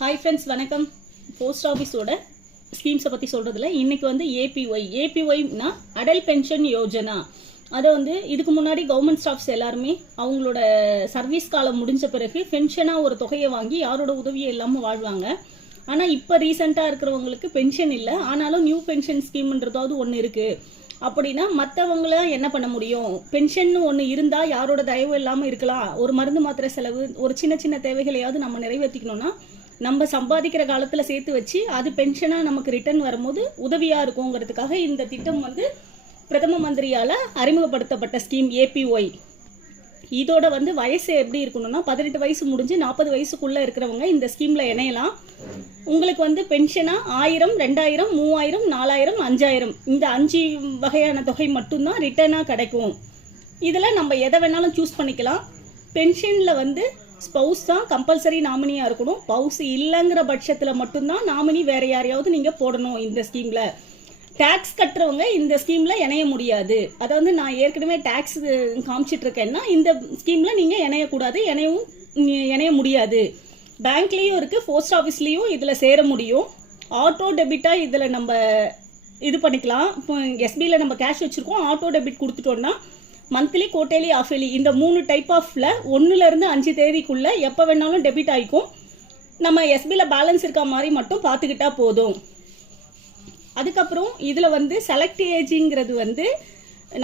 Hi friends வணக்கம். Post ஆஃபீஸோட ஸ்கீம்ஸை பற்றி சொல்கிறதுல இன்றைக்கி வந்து ஏபிஒய் ஏபிஒய்னா அடல் பென்ஷன் யோஜனா. அதை வந்து இதுக்கு முன்னாடி கவர்மெண்ட் ஸ்டாஃப்ஸ் எல்லாருமே அவங்களோட சர்வீஸ் காலம் முடிஞ்ச பிறகு பென்ஷனாக ஒரு தொகையை வாங்கி யாரோட உதவியும் இல்லாமல் வாழ்வாங்க. ஆனால் இப்போ ரீசெண்டாக இருக்கிறவங்களுக்கு பென்ஷன் இல்லை. ஆனாலும் நியூ பென்ஷன் ஸ்கீம்ன்றதாவது ஒன்று இருக்குது அப்படின்னா மற்றவங்கள என்ன பண்ண முடியும்? பென்ஷன் ஒன்று இருந்தால் யாரோட தயவு இல்லாமல் இருக்கலாம். ஒரு மருந்து மாத்திரை செலவு ஒரு சின்ன சின்ன தேவைகளையாவது நம்ம நிறைவேற்றிக்கணும்னா நம்ம சம்பாதிக்கிற காலத்தில் சேர்த்து வச்சு அது பென்ஷனாக நமக்கு ரிட்டர்ன் வரும்போது உதவியாக இருக்குங்கிறதுக்காக இந்த திட்டம் வந்து பிரதம மந்திரியால் அறிமுகப்படுத்தப்பட்ட ஸ்கீம் ஏபிஒய் இதோட வந்து வயசு எப்படி இருக்கணும்னா பதினெட்டு வயசு முடிஞ்சு நாற்பது வயசுக்குள்ளே இருக்கிறவங்க இந்த ஸ்கீமில் இணையலாம். உங்களுக்கு வந்து பென்ஷனாக ஆயிரம் ரெண்டாயிரம் மூவாயிரம் நாலாயிரம் அஞ்சாயிரம். இந்த அஞ்சு வகையான தொகை மட்டும்தான் ரிட்டர்னாக கிடைக்கும். இதில் நம்ம எதை வேணாலும் சூஸ் பண்ணிக்கலாம். பென்ஷனில் வந்து ஸ்பௌஸ் தான் கம்பல்சரி நாமினியாக இருக்கணும். பவுஸ் இல்லைங்கிற பட்சத்தில் மட்டும்தான் நாமினி வேற யாரையாவது நீங்கள் போடணும் இந்த ஸ்கீமில் டேக்ஸ் கட்டுறவங்க இந்த ஸ்கீமில் இணைய முடியாது. அதை வந்து நான் ஏற்கனவே டேக்ஸ் காமிச்சிட்டு இருக்கேன்னா இந்த ஸ்கீமில் நீங்கள் இணையக்கூடாது. இணையவும் இணைய முடியாது. பேங்க்லேயும் இருக்குது போஸ்ட் ஆஃபீஸ்லேயும் இதில் சேர முடியும். ஆட்டோ டெபிட்டாக இதில் நம்ம இது பண்ணிக்கலாம். இப்போ எஸ்பியில் நம்ம கேஷ் வச்சுருக்கோம். ஆட்டோ டெபிட் கொடுத்துட்டோன்னா மந்த்லி கோட்டேலி ஆஃபேலி இந்த மூணு டைப் ஆஃப்ல ஒன்றுலேருந்து அஞ்சு தேதிக்குள்ளே எப்போ வேணாலும் டெபிட் ஆகிக்கும் நம்ம எஸ்பியில் பேலன்ஸ் இருக்க மாதிரி மட்டும் பார்த்துக்கிட்டா போதும். அதுக்கப்புறம் இதில் வந்து செலக்ட் ஏஜிங்கிறது வந்து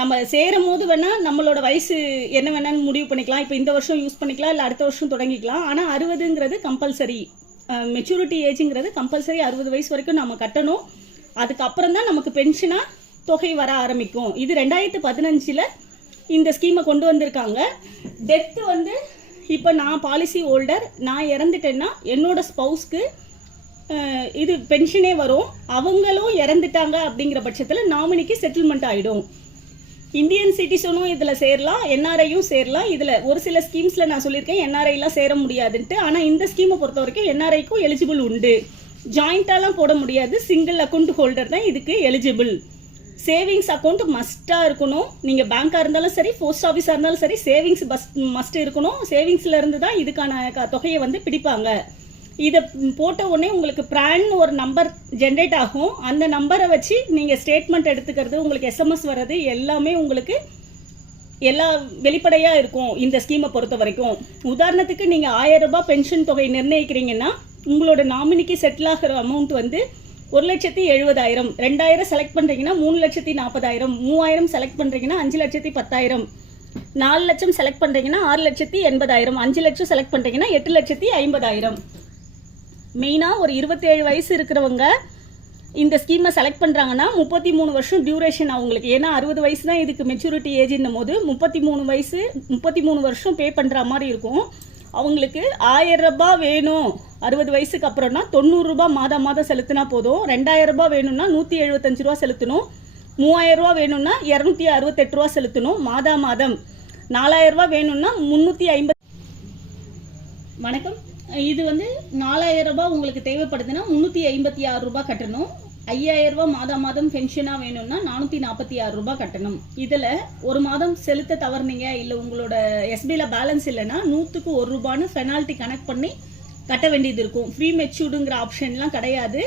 நம்ம சேரும் போது வேணால் நம்மளோட வயசு என்ன வேணான்னு முடிவு பண்ணிக்கலாம். இப்போ இந்த வருஷம் யூஸ் பண்ணிக்கலாம் இல்லை அடுத்த வருஷம் தொடங்கிக்கலாம். ஆனால் அறுபதுங்கிறது கம்பல்சரி மெச்சூரிட்டி ஏஜுங்கிறது கம்பல்சரி அறுபது வயசு வரைக்கும் நம்ம கட்டணும். அதுக்கப்புறம் தான் நமக்கு பென்ஷனாக தொகை வர ஆரம்பிக்கும். இது ரெண்டாயிரத்து பதினஞ்சில் இந்த ஸ்கீமை கொண்டு வந்திருக்காங்க. டெத்து வந்து இப்போ நான் பாலிசி ஹோல்டர் நான் இறந்துட்டேன்னா என்னோட ஸ்பௌஸ்க்கு இது பென்ஷனே வரும். அவங்களும் இறந்துட்டாங்க அப்படிங்கிற பட்சத்தில் நாமினிக்கு செட்டில்மெண்ட் ஆகிடும் இந்தியன் சிட்டிசனும் இதில் சேரலாம் என்ஆர்ஐயும் சேரலாம். இதில் ஒரு சில ஸ்கீம்ஸில் நான் சொல்லியிருக்கேன் என்ஆர்ஐலாம் சேர முடியாதுன்ட்டு. ஆனால் இந்த ஸ்கீமை பொறுத்த வரைக்கும் என்ஆர்ஐக்கும் எலிஜிபிள் உண்டு. ஜாயிண்ட்டாலாம் போட முடியாது சிங்கிள் அக்கௌண்ட் ஹோல்டர் தான் இதுக்கு எலிஜிபிள் சேவிங்ஸ் அக்கௌண்ட் மஸ்ட்டாக இருக்கணும். நீங்கள் பேங்க்காக இருந்தாலும் சரி போஸ்ட் ஆஃபீஸாக இருந்தாலும் சரி சேவிங்ஸ் பஸ் மஸ்ட் இருக்கணும். சேவிங்ஸ்லேருந்து தான் இதுக்கான க- தொகையை வந்து பிடிப்பாங்க. இதை போட்ட உடனே உங்களுக்கு ப்ரான் ஒரு நம்பர் ஜென்ரேட் ஆகும். அந்த நம்பரை வச்சு நீங்கள் ஸ்டேட்மெண்ட் எடுத்துக்கிறது உங்களுக்கு எஸ்எம்எஸ் வர்றது எல்லாமே உங்களுக்கு எல்லா வெளிப்படையாக இருக்கும் இந்த ஸ்கீமை பொறுத்த வரைக்கும். உதாரணத்துக்கு நீங்கள் ஆயிரம் ரூபாய் பென்ஷன் தொகை நிர்ணயிக்கிறீங்கன்னா உங்களோட நாமினிக்கு செட்டில் ஆகிற அமௌண்ட் வந்து ஒரு லட்சத்தி எழுபதாயிரம். ரெண்டாயிரம் செலக்ட் பண்ணுறீங்கன்னா மூணு லட்சத்தி நாற்பதாயிரம் மூவாயிரம் செலக்ட் பண்ணுறீங்கன்னா அஞ்சு லட்சத்தி பத்தாயிரம். நாலு லட்சம் செலக்ட் பண்ணுறீங்கன்னா ஆறு லட்சத்தி எண்பதாயிரம். அஞ்சு லட்சம் செலக்ட் பண்ணுறீங்கன்னா எட்டு லட்சத்தி ஐம்பதாயிரம். மெயினாக ஒரு இருபத்தேழு வயசு இருக்கிறவங்க இந்த ஸ்கீமை செலக்ட் பண்ணுறாங்கன்னா முப்பத்தி மூணு வருஷம் டியூரேஷன் அவங்களுக்கு ஏன்னா அறுபது வயசு தான் இதுக்கு மெச்சூரிட்டி ஏஜின்னும் போது முப்பத்தி மூணு வயசு முப்பத்தி மூணு வருஷம் பே பண்ணுற மாதிரி இருக்கும். அவங்களுக்கு ஆயிரம் ரூபாய் வேணும். அறுபது வயசுக்கு அப்புறம்னா தொண்ணூறு ரூபாய் மாதம் மாதம் செலுத்தினா போதும். ரெண்டாயிரம் ரூபாய் வேணும்னா நூற்றி எழுபத்தஞ்சு ரூபா செலுத்தணும். மூவாயிரம் ரூபா வேணும்னா இரநூத்தி அறுபத்தெட்டு ரூபா செலுத்தணும் மாதா மாதம். நாலாயிரம் வேணும்னா முந்நூற்றி ஐம்பது வணக்கம். இது வந்து நாலாயிரம் ரூபாய் உங்களுக்கு தேவைப்படுதுன்னா முந்நூற்றி ஐம்பத்தி ஆறு ரூபாய் கட்டணும். ஐயாயிரம் ரூபாய் மாதம் மாதம் பென்ஷனாக வேணும்னா நானூற்றி நாற்பத்தி ஆறு ரூபாய் கட்டணும். இதில் ஒரு மாதம் செலுத்த தவறுனீங்க இல்லை உங்களோட எஸ்பியில் பேலன்ஸ் இல்லைன்னா நூற்றுக்கு ஒரு ரூபான்னு பெனால்ட்டி கனெக்ட் பண்ணி கட்ட வேண்டியது இருக்கும். ஃப்ரீ மெச்சூர்டுங்கிற ஆப்ஷன்லாம் கிடையாது.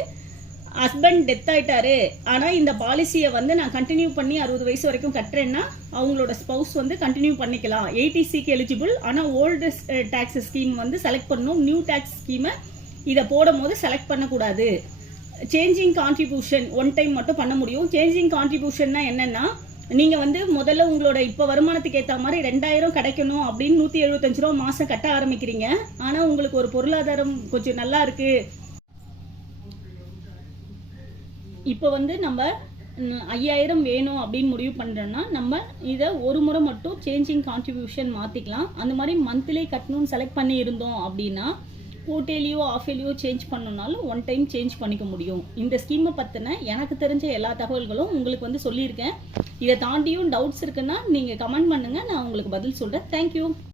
ஹஸ்பண்ட் டெத் ஆயிட்டாரு. ஆனால் இந்த பாலிசியை வந்து நான் கண்டினியூ பண்ணி அறுபது வயசு வரைக்கும் கட்டுறேன்னா அவங்களோட ஸ்பௌஸ் வந்து கண்டினியூ பண்ணிக்கலாம். எயிட்டிசிக்கு எலிஜிபிள் ஆனால் ஓல்டு டேக்ஸ் ஸ்கீம் வந்து செலக்ட் பண்ணணும். நியூ டேக்ஸ் ஸ்கீமை இதை போடும் போது செலக்ட் பண்ணக்கூடாது. சேஞ்சிங் கான்ட்ரிபியூஷன் ஒன் டைம் மட்டும் பண்ண முடியும். சேஞ்சிங் கான்ட்ரிபியூஷன்னா என்னன்னா நீங்க வந்து முதல்ல உங்களோட இப்போ வருமானத்துக்கு ஏற்ற மாதிரி ரெண்டாயிரம் கிடைக்கணும் அப்படின்னு நூற்றி எழுபத்தஞ்சு ரூபா மாதம் கட்ட ஆரம்பிக்கிறீங்க. ஆனால் உங்களுக்கு ஒரு பொருளாதாரம் கொஞ்சம் நல்லா இருக்கு. இப்போ வந்து நம்ம ஐயாயிரம் வேணும் அப்படின்னு முடிவு பண்ணுறோன்னா நம்ம இதை ஒரு முறை மட்டும் சேஞ்சிங் கான்ட்ரிபியூஷன் மாற்றிக்கலாம் அந்த மாதிரி மந்த்லி கட்டணும்னு செலக்ட் பண்ணி இருந்தோம் அப்படின்னா போட்டேலியோ ஆஃபேலியோ சேஞ்ச் பண்ணனாலும் ஒன் டைம் சேஞ்ச் பண்ணிக்க முடியும். இந்த ஸ்கீமை பற்றின எனக்கு தெரிஞ்ச எல்லா தகவல்களும் உங்களுக்கு வந்து சொல்லியிருக்கேன். இதை தாண்டியும் டவுட்ஸ் இருக்குன்னா நீங்கள் கமெண்ட் பண்ணுங்கள் நான் உங்களுக்கு பதில் சொல்கிறேன் தேங்க்யூ